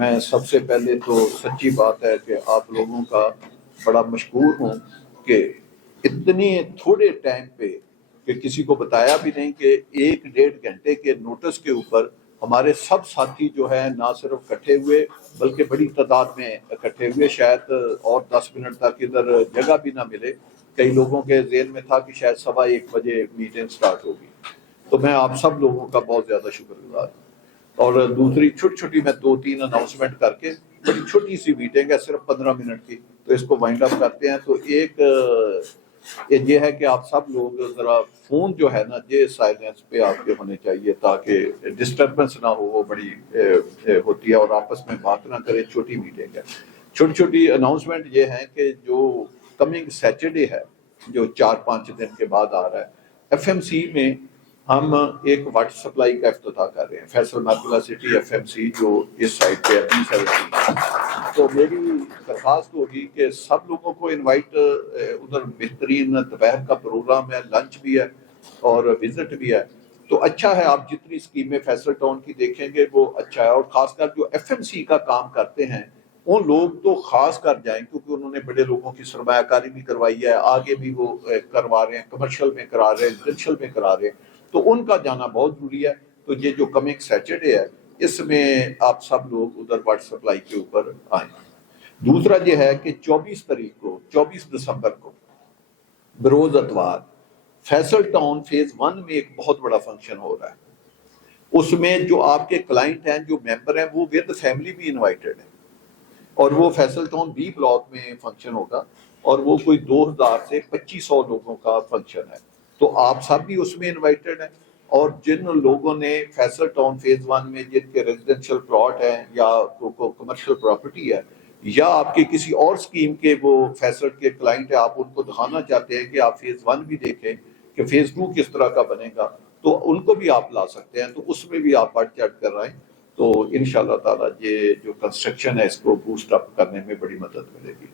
میں سب سے پہلے تو سچی بات ہے کہ آپ لوگوں کا بڑا مشکور ہوں کہ اتنے تھوڑے ٹائم پہ کہ کسی کو بتایا بھی نہیں کہ 1-1.5 گھنٹے کے نوٹس کے اوپر ہمارے سب ساتھی جو ہیں نہ صرف اکٹھے ہوئے بلکہ بڑی تعداد میں اکٹھے ہوئے. شاید اور 10 منٹ تک ادھر جگہ بھی نہ ملے. کئی لوگوں کے ذہن میں تھا کہ شاید 1:15 بجے میٹنگ سٹارٹ ہوگی. تو میں آپ سب لوگوں کا بہت زیادہ شکر گزار ہوں. اور دوسری چھوٹی میں 2-3 اناؤنسمنٹ کر کے بڑی چھوٹی سی میٹنگ ہے صرف 15 منٹ کی, تو اس کو وائنڈ اپ کرتے ہیں. تو ایک یہ ہے کہ آپ سب لوگ ذرا فون جو ہے نا یہ سائلنس پہ آپ کے ہونے چاہیے تاکہ ڈسٹربنس نہ ہو. وہ بڑی ہوتی ہے اور آپس میں بات نہ کرے. چھوٹی میٹنگ ہے. چھوٹی اناؤنسمنٹ یہ ہے کہ جو کمنگ سیٹرڈے ہے جو 4-5 دن کے بعد آ رہا ہے, ایف ایم سی میں ہم ایک واٹر سپلائی کا افتتاح کر رہے ہیں. فیصل محلہ سٹی ایف ایم سی جو اس سائٹ پہ ہے. تو میری درخواست ہوگی کہ سب لوگوں کو انوائٹ, ادھر بہترین دوپہر کا پروگرام ہے, لنچ بھی ہے اور وزٹ بھی ہے. تو اچھا ہے آپ جتنی اسکیمیں فیصل ٹاؤن کی دیکھیں گے وہ اچھا ہے. اور خاص کر جو ایف ایم سی کا کام کرتے ہیں وہ لوگ تو خاص کر جائیں کیونکہ انہوں نے بڑے لوگوں کی سرمایہ کاری بھی کروائی ہے, آگے بھی وہ کروا رہے ہیں, کمرشل میں کرا رہے ہیں, ریزیڈنشل میں کرا رہے ہیں. تو ان کا جانا بہت ضروری ہے. تو یہ جو کمنگ سیٹرڈے ہے اس میں آپ سب لوگ ادھر واٹر سپلائی کے اوپر آئیں. دوسرا یہ ہے کہ 24 دسمبر کو بروز اتوار فیصل ٹاؤن فیز 1 میں ایک بہت بڑا فنکشن ہو رہا ہے. اس میں جو آپ کے کلائنٹ ہیں, جو ممبر ہیں, وہ ود فیملی بھی انوائٹڈ ہیں. اور وہ فیصل ٹاؤن بی بلاک میں فنکشن ہوگا اور وہ کوئی 2000 سے 2500 لوگوں کا فنکشن ہے. تو آپ سب بھی اس میں انوائٹڈ ہیں. اور جن لوگوں نے فیصل ٹاؤن فیز 1 میں جن کے ریزیڈنشل پلاٹ ہیں یا کمرشل پراپرٹی ہے یا آپ کے کسی اور اسکیم کے وہ فیصل کے کلائنٹ ہیں, آپ ان کو دکھانا چاہتے ہیں کہ آپ فیز 1 بھی دیکھیں کہ فیز 2 کس طرح کا بنے گا, تو ان کو بھی آپ لا سکتے ہیں. تو اس میں بھی آپ بڑھ چڑھ کر رہے ہیں. تو انشاءاللہ تعالیٰ یہ جو کنسٹرکشن ہے اس کو بوسٹ اپ کرنے میں بڑی مدد ملے گی.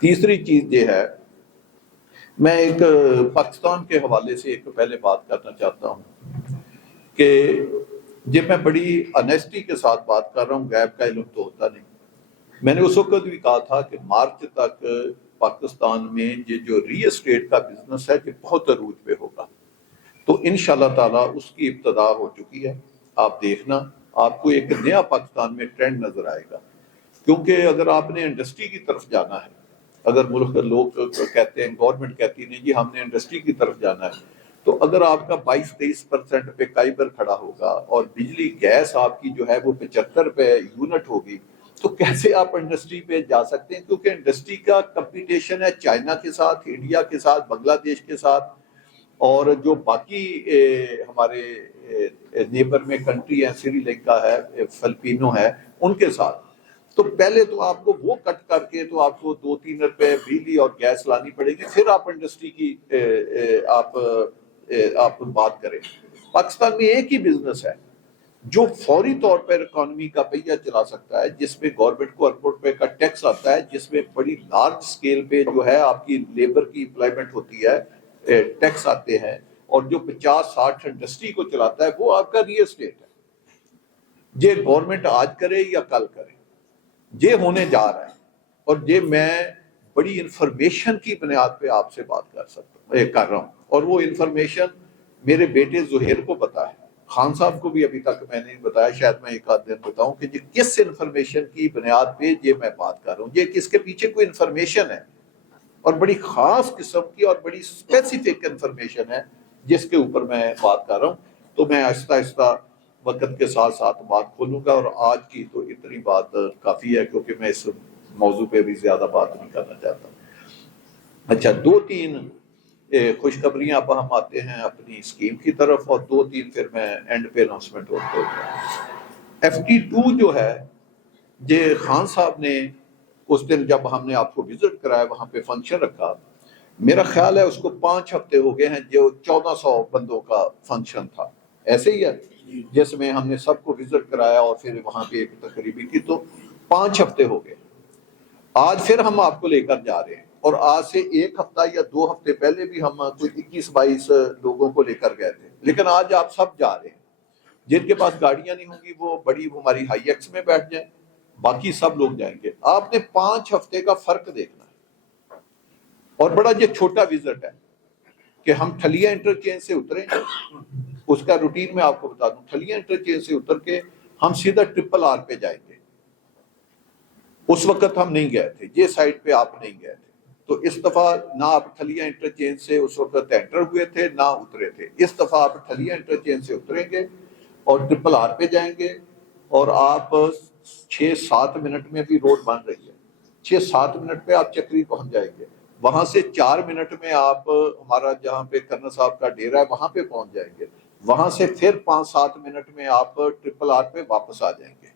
تیسری چیز یہ ہے, میں ایک پاکستان کے حوالے سے ایک پہلے بات کرنا چاہتا ہوں کہ جب میں بڑی آنیسٹی کے ساتھ بات کر رہا ہوں, غیب کا علم تو ہوتا نہیں. میں نے اس وقت بھی کہا تھا کہ مارچ تک پاکستان میں یہ جو ریل اسٹیٹ کا بزنس ہے یہ بہت عروج پہ ہوگا. تو انشاءاللہ تعالیٰ اس کی ابتدا ہو چکی ہے. آپ دیکھنا آپ کو ایک نیا پاکستان میں ٹرینڈ نظر آئے گا. کیونکہ اگر آپ نے انڈسٹری کی طرف جانا ہے, اگر ملک لوگ کہتے ہیں, گورنمنٹ کہتی نہیں جی ہم نے انڈسٹری کی طرف جانا ہے, تو اگر آپ کا 22-23% پہ کائبر کھڑا ہوگا اور بجلی گیس آپ کی جو ہے وہ 75 پہ یونٹ ہوگی, تو کیسے آپ انڈسٹری پہ جا سکتے ہیں؟ کیونکہ انڈسٹری کا کمپٹیشن ہے چائنا کے ساتھ, انڈیا کے ساتھ, بنگلہ دیش کے ساتھ اور جو باقی ہمارے نیبر میں کنٹری ہیں, سری لنکا ہے, فلپینو ہے, ان کے ساتھ. تو پہلے تو آپ کو وہ کٹ کر کے تو آپ کو 2-3 روپے بجلی اور گیس لانی پڑے گی, پھر آپ انڈسٹری کی آپ بات کریں. پاکستان میں ایک ہی بزنس ہے جو فوری طور پر اکانومی کا پہیہ چلا سکتا ہے, جس میں گورنمنٹ کو اربوں روپے کا ٹیکس آتا ہے, جس میں بڑی لارج سکیل پہ جو ہے آپ کی لیبر کی امپلائمنٹ ہوتی ہے, ٹیکس آتے ہیں, اور جو 50-60 انڈسٹری کو چلاتا ہے وہ آپ کا ریل اسٹیٹ ہے. یہ گورنمنٹ آج کرے یا کل کرے, یہ ہونے جا رہا ہے. اور یہ میں بڑی انفارمیشن کی بنیاد پہ آپ سے بات کر رہا ہوں, اور وہ انفارمیشن میرے بیٹے زہیر کو پتا ہے, خان صاحب کو بھی ابھی تک میں نے بتایا, شاید میں ایک آدھ دن بتاؤں کہ یہ کس انفارمیشن کی بنیاد پہ یہ میں بات کر رہا ہوں. یہ کس کے پیچھے کوئی انفارمیشن ہے اور بڑی خاص قسم کی اور بڑی اسپیسیفک انفارمیشن ہے جس کے اوپر میں بات کر رہا ہوں. تو میں آہستہ آہستہ وقت کے ساتھ ساتھ بات کھولوں گا, اور آج کی تو اتنی بات کافی ہے کیونکہ میں اس موضوع پہ بھی زیادہ بات نہیں کرنا چاہتا. اچھا, 2-3 خوشخبریاں اب ہم آتے ہیں اپنی اسکیم کی طرف, اور 2-3 پھر میں اینڈ پہ اناؤنسمنٹ ہوتا ہوں. FT2 جو ہے یہ خان صاحب نے اس دن جب ہم نے آپ کو وزٹ کرایا وہاں پہ فنکشن رکھا, میرا خیال ہے اس کو 5 ہفتے ہو گئے ہیں, جو 1400 بندوں کا فنکشن تھا, ایسے ہی ہے, جس میں ہم نے سب کو وزٹ کرایا اور پھر وہاں پہ ایک تقریبی کی. تو 5 ہفتے ہو گئے. آج پھر ہم آپ کو لے کر جا رہے ہیں, اور آج سے 1 ہفتہ یا 2 ہفتے پہلے بھی ہم کوئی 21-22 لوگوں کو لے کر گئے تھے, لیکن آج آپ سب جا رہے ہیں. جن کے پاس گاڑیاں نہیں ہوں گی وہ بڑی ہماری ہائی ایکس میں بیٹھ جائیں, باقی سب لوگ جائیں گے. آپ نے 5 ہفتے کا فرق دیکھنا ہے. اور بڑا یہ چھوٹا وزٹ ہے کہ ہم ٹھلیا انٹرچینج سے اتریں گے. اس کا روٹین میں آپ کو بتا دوں, ٹھلیا انٹرچینج سے اتر کے ہم سیدھا ٹرپل آر پہ جائیں گے. اس وقت ہم نہیں گئے تھے, یہ سائٹ پہ آپ نہیں گئے تھے, تو اس دفعہ نہ آپ ٹھلیا انٹرچینج سے اس وقت انٹر ہوئے تھے نہ اترے تھے. اس دفعہ آپ ٹھلیا انٹرچینج سے اتریں گے اور ٹرپل آر پہ جائیں گے, اور آپ 6-7 منٹ میں بھی روڈ بن رہی ہے, 6-7 منٹ میں آپ چکری پہنچ جائیں گے. وہاں سے 4 منٹ میں آپ ہمارا جہاں پہ کرنل صاحب کا ڈیرا ہے وہاں پہ پہنچ جائیں گے. وہاں سے پھر 5-7 منٹ میں آپ ٹرپل آر پہ واپس آ جائیں گے.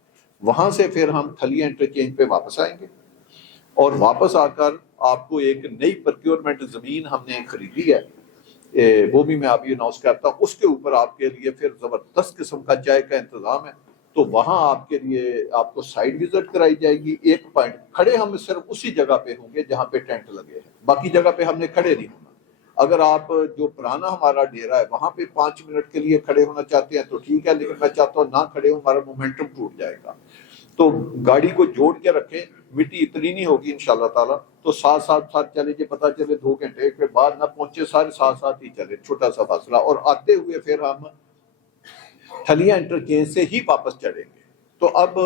وہاں سے پھر ہم ٹھلیا انٹرچینج پہ واپس آئیں گے, اور واپس آ کر آپ کو ایک نئی پروکیورمنٹ زمین ہم نے خریدی ہے, وہ بھی میں ابھی اناؤنس کرتا ہوں. اس کے اوپر آپ کے لیے پھر زبردست قسم کا چائے کا انتظام ہے. تو وہاں آپ کے لیے آپ کو سائٹ وزٹ کرائی جائے گی. ایک پوائنٹ کھڑے ہم صرف اسی جگہ پہ ہوں گے جہاں پہ ٹینٹ لگے ہیں, باقی جگہ پہ ہم نے کھڑے نہیں ہونا. اگر آپ جو پرانا ہمارا ڈیرا ہے وہاں پہ 5 منٹ کے لیے کھڑے ہونا چاہتے ہیں تو ٹھیک ہے, لیکن میں چاہتا ہوں نہ کھڑے ہوں, ہمارا مومنٹم ٹوٹ جائے گا. تو گاڑی کو جوڑ کے رکھیں, مٹی اتنی نہیں ہوگی انشاءاللہ تعالیٰ, تو ساتھ ساتھ چلے, یہ پتہ چلے 2 گھنٹے کے بعد نہ پہنچے, سارے ساتھ ہی چلے, چھوٹا سا فاصلہ. اور آتے ہوئے پھر ہم ٹھلیا انٹرچینج سے ہی واپس چڑھیں گے. تو اب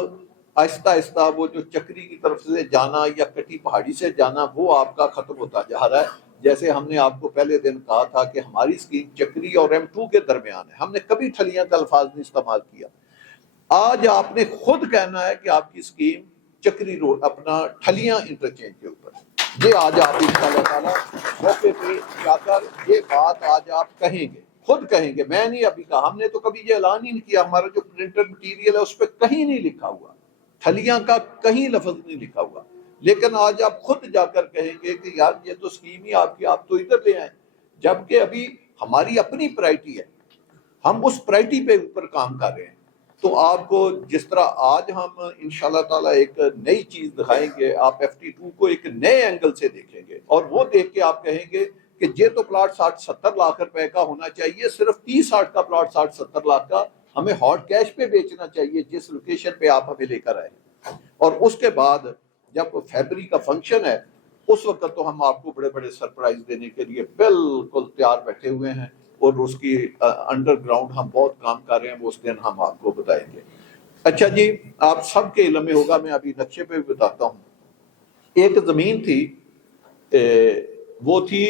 آہستہ آہستہ وہ جو چکری کی طرف سے جانا یا کٹی پہاڑی سے جانا وہ آپ کا ختم ہوتا جا رہا ہے. جیسے ہم نے آپ کو پہلے دن کہا تھا کہ ہماری اسکیم چکری اور M2 کے درمیان ہے, ہم نے کبھی ٹھلیاں کا الفاظ نہیں استعمال کیا. آج آپ نے خود کہنا ہے کہ آپ کی اسکیم چکری روڈ اپنا ٹھلیاں انٹرچینج کے اوپر ہے. یہ آج آپ انشاءاللہ تعالیٰ موقع پہ جا کر یہ بات آج آپ کہیں گے, خود کہیں گے, میں نہیں ابھی کہا. ہم نے تو کبھی یہ اعلان ہی نہیں کیا, ہمارا جو پرنٹر مٹیریل ہے اس پہ کہیں نہیں لکھا ہوا, ٹھلیاں کا کہیں لفظ نہیں لکھا ہوا. لیکن آج آپ خود جا کر کہیں گے کہ یار یہ تو اسکیم ہی آپ کی, آپ تو ادھر لے آئیں, جبکہ ابھی ہماری اپنی پرائرٹی ہے, ہم اس پرائرٹی پہ اوپر کام کر رہے ہیں. تو آپ کو جس طرح آج ہم انشاءاللہ تعالیٰ ایک نئی چیز دکھائیں گے, آپ FT2 کو ایک نئے اینگل سے دیکھیں گے, اور وہ دیکھ کے آپ کہیں گے کہ یہ تو پلاٹ 60-70 لاکھ روپے کا ہونا چاہیے, صرف 30-60 کا پلاٹ 60-70 لاکھ کا ہمیں ہاٹ کیش پہ بیچنا چاہیے جس لوکیشن پہ آپ ہمیں لے کر آئے. اور اس کے بعد جب فیبری کا فنکشن ہے اس وقت تو ہم آپ کو بڑے بڑے سرپرائز دینے کے لیے بالکل تیار بیٹھے ہوئے ہیں, اور اس کی انڈر گراؤنڈ ہم بہت کام کر رہے ہیں, وہ اس دن ہم آپ کو بتائیں گے. اچھا جی, آپ سب کے علم میں ہوگا, میں ابھی نقشے پہ بھی بتاتا ہوں. ایک زمین تھی, وہ تھی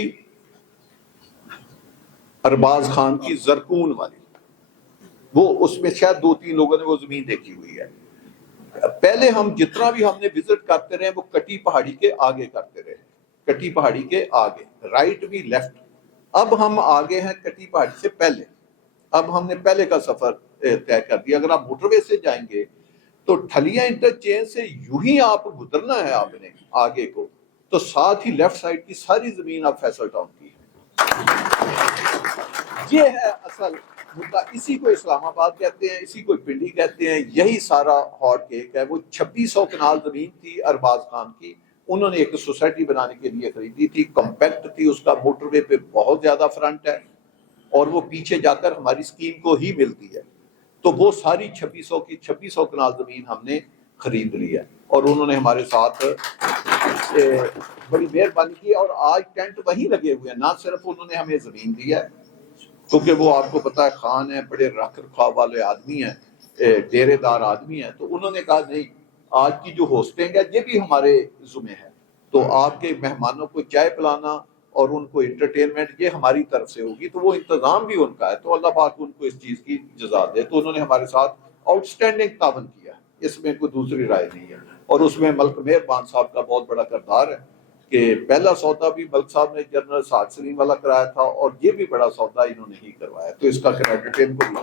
ارباز خان کی زرکون والی, وہ اس میں شاید 2-3 لوگوں نے وہ زمین دیکھی ہوئی ہے. پہلے ہم جتنا بھی ہم نے وزٹ کرتے رہے وہ کٹی پہاڑی کے آگے کرتے رہے, کٹی پہاڑی کے آگے, رائٹ بھی لیفٹ. اب ہم آگے ہیں کٹی پہاڑی سے پہلے, اب ہم نے پہلے کا سفر طے کر دیا. اگر آپ موٹر وے سے جائیں گے تو ٹھلیا انٹرچینج سے یوں ہی آپ گزرنا ہے آپ نے آگے کو, تو ساتھ ہی لیفٹ سائڈ کی ساری زمین آپ فیصل ٹاؤن کی ہے. یہ ہے اصل مدعا, اسی کو اسلام آباد کہتے ہیں, اسی کو پنڈی کہتے ہیں, یہی سارا ہاٹ کیک ہے. وہ 2600 کنال زمین تھی ارباز خان کی, انہوں نے ایک سوسائٹی بنانے کے لیے خریدی تھی, کمپیکٹ تھی, اس کا موٹر وے پہ بہت زیادہ فرنٹ ہے, اور وہ پیچھے جا کر ہماری اسکیم کو ہی ملتی ہے. تو وہ ساری 2600 کنال زمین ہم نے خرید لی ہے, اور انہوں نے ہمارے ساتھ بڑی مہربانی کی, اور آج ٹینٹ وہیں لگے ہوئے ہیں. نہ صرف انہوں نے ہمیں زمین دی ہے, کیونکہ وہ آپ کو پتا ہے خان ہیں, بڑے رکھ رکھاؤ والے آدمی ہیں, ڈیرے دار آدمی ہیں, تو انہوں نے کہا نہیں, آج کی جو ہوسٹنگ ہے یہ بھی ہمارے ذمہ ہے, تو آپ کے مہمانوں کو چائے پلانا اور ان کو انٹرٹینمنٹ یہ ہماری طرف سے ہوگی. تو وہ انتظام بھی ان کا ہے, تو اللہ پاک ان کو اس چیز کی جزا دے. تو انہوں نے ہمارے ساتھ آؤٹ اسٹینڈنگ تعاون کیا, اس میں کوئی دوسری رائے نہیں ہے. اور اس میں ملک مہربان صاحب کا بہت بڑا کردار ہے کہ پہلا سودا بھی ملک صاحب نے جنرل سعد سلیم والا کرایا تھا, اور یہ بھی بڑا سودا انہوں نے ہی کروایا, تو اس کا کریڈٹ ان کو بھی.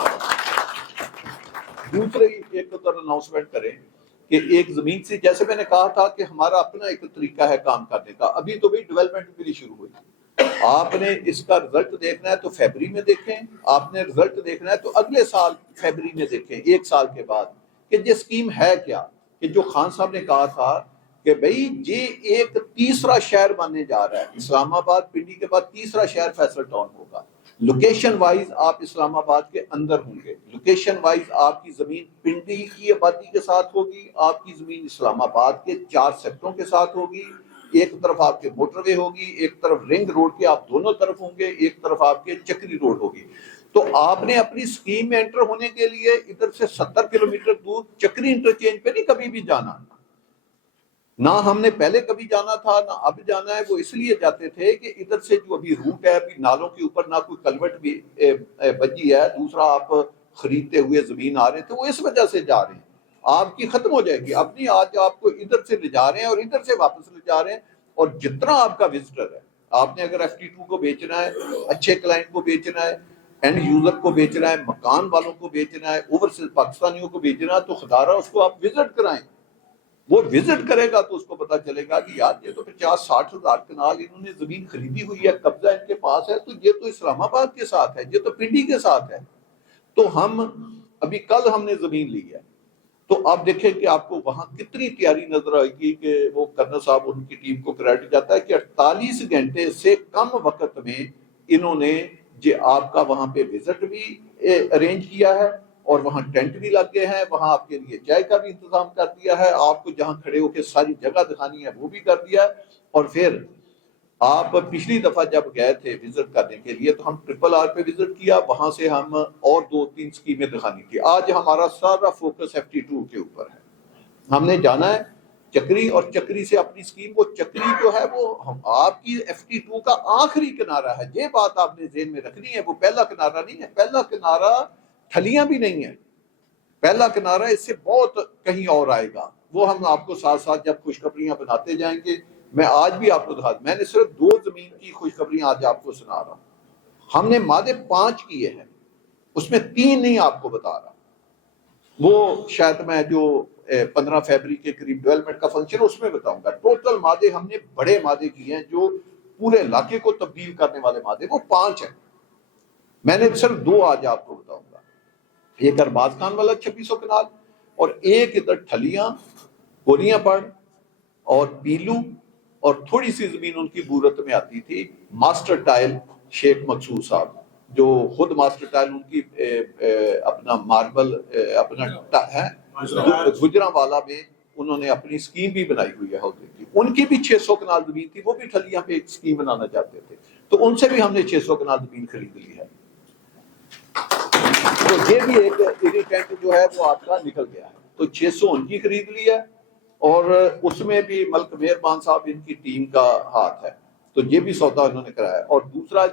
دوسرے ایک ادھر اناؤنسمنٹ کریں کہ ایک زمین سے, جیسے میں نے کہا تھا کہ ہمارا اپنا ایک طریقہ ہے کام کرنے کا, ابھی تو بھی ڈیولپمنٹ بھی شروع ہوئی. آپ نے اس کا رزلٹ دیکھنا ہے تو فیبری میں دیکھیں, آپ نے رزلٹ دیکھنا ہے تو اگلے سال فیبری میں دیکھیں, 1 سال کے بعد, کہ یہ اسکیم ہے کیا. کہ جو خان صاحب نے کہا تھا کہ بھئی یہ ایک تیسرا شہر بننے جا رہا ہے, اسلام آباد پنڈی کے بعد تیسرا شہر فیصل ٹاؤن ہوگا. لوکیشن وائز آپ اسلام آباد کے اندر ہوں گے، لوکیشن وائز آپ کی زمین پنڈی کی آبادی کے ساتھ ہوگی، آپ کی زمین اسلام آباد کے 4 سیکٹروں کے ساتھ ہوگی، ایک طرف آپ کے موٹر وے ہوگی، ایک طرف رنگ روڈ کے آپ دونوں طرف ہوں گے، ایک طرف آپ کے چکری روڈ ہوگی۔ تو آپ نے اپنی سکیم میں انٹر ہونے کے لیے ادھر سے 70 کلومیٹر دور چکری انٹرچینج پہ نہیں کبھی بھی جانا، نہ ہم نے پہلے کبھی جانا تھا نہ اب جانا ہے۔ وہ اس لیے جاتے تھے کہ ادھر سے جو ابھی روٹ ہے، ابھی نالوں کے اوپر نہ کوئی کلوٹ بھی بجی ہے، دوسرا آپ خریدتے ہوئے زمین آ رہے تھے، وہ اس وجہ سے جا رہے ہیں۔ آپ کی ختم ہو جائے گی اپنی، آج آپ کو ادھر سے لے جا رہے ہیں اور ادھر سے واپس لے جا رہے ہیں، اور جتنا آپ کا وزٹر ہے، آپ نے اگر FT2 کو بیچنا ہے، اچھے کلائنٹ کو بیچنا ہے، اینڈ یوزر کو بیچنا ہے، مکان والوں کو بیچنا ہے، اوورسیز پاکستانیوں کو بیچنا ہے، تو خدا رہا اس کو آپ وزٹ کرائیں۔ وہ وزٹ کرے گا تو اس کو پتا چلے گا کہ یار یہ تو 50-60 ہزار کنال انہوں نے زمین خریدی ہوئی ہے، قبضہ ان کے پاس ہے، تو یہ تو اسلام آباد کے ساتھ ہے، یہ تو پنڈی کے ساتھ ہے۔ تو ہم ابھی کل ہم نے زمین لی ہے، تو آپ دیکھیں کہ آپ کو وہاں کتنی تیاری نظر آئے گی کہ وہ کرنل صاحب ان کی ٹیم کو کریڈٹ جاتا ہے کہ 48 گھنٹے سے کم وقت میں انہوں نے آپ کا وہاں پہ وزٹ بھی ارینج کیا ہے، اور وہاں ٹینٹ بھی لگ گئے ہیں، وہاں آپ کے لیے چائے کا بھی انتظام کر دیا ہے، آپ کو جہاں کھڑے ہو کے ساری جگہ دکھانی ہے وہ بھی کر دیا ہے۔ اور پھر آپ پچھلی دفعہ جب گئے تھے وزٹ کرنے کے لیے تو ہم RRR پہ وزٹ کیا، وہاں سے ہم اور 2-3 اسکیمیں دکھانی تھی۔ آج ہمارا سارا فوکس FT2 کے اوپر ہے، ہم نے جانا ہے چکری، اور چکری سے اپنی اسکیم، وہ چکری جو ہے وہ آپ کی FT2 کا آخری کنارہ ہے۔ یہ بات آپ نے ذہن میں رکھنی ہے، وہ پہلا کنارہ نہیں ہے، پہلا کنارہ تھلیاں بھی نہیں ہے، پہلا کنارہ اس سے بہت کہیں اور آئے گا۔ وہ ہم آپ کو ساتھ ساتھ جب خوشخبریاں بناتے جائیں گے، میں آج بھی آپ کو دکھا، میں نے صرف 2 زمین کی خوشخبریاں آج آپ کو سنا رہا ہوں، ہم نے مادے 5 کیے ہیں، اس میں 3 نہیں آپ کو بتا رہا، وہ شاید میں جو 15 فیبری کے قریب ڈیولپمنٹ کا فنکشن اس میں بتاؤں گا۔ ٹوٹل مادے ہم نے بڑے مادے کیے ہیں جو پورے علاقے کو تبدیل کرنے والے مادے، وہ 5 ہیں، میں نے صرف 2 آج آپ کو بتاؤں گا۔ ایک ارباز خان والا 2600 کنال، اور ایک ادھر ٹھلیاں، گولیاں پڑ اور پیلو، اور تھوڑی سی زمین ان کی بورت میں آتی تھی، ماسٹر ٹائل شیخ مقصود صاحب، جو خود ماسٹر ٹائل ان کی اپنا ماربل اپنا ہے گجرانوالا میں انہوں نے اپنی اسکیم بھی بنائی ہوئی ہے حوضے کی، ان کی بھی 600 کنال زمین تھی، وہ بھی ٹھلیاں پہ ایک اسکیم بنانا چاہتے تھے، تو ان سے بھی ہم نے 600 کنال زمین خرید لی ہے۔ تو یہ بھی ایک ایریٹینٹ جو ہے وہ آپ کا نکل گیا ہے، تو 600 ان کی خرید لی ہے، اور اس میں بھی ملک مہربان صاحب ان کی ٹیم کا ہاتھ ہے، تو یہ بھی سودا انہوں نے کرایا۔ اور دوسرا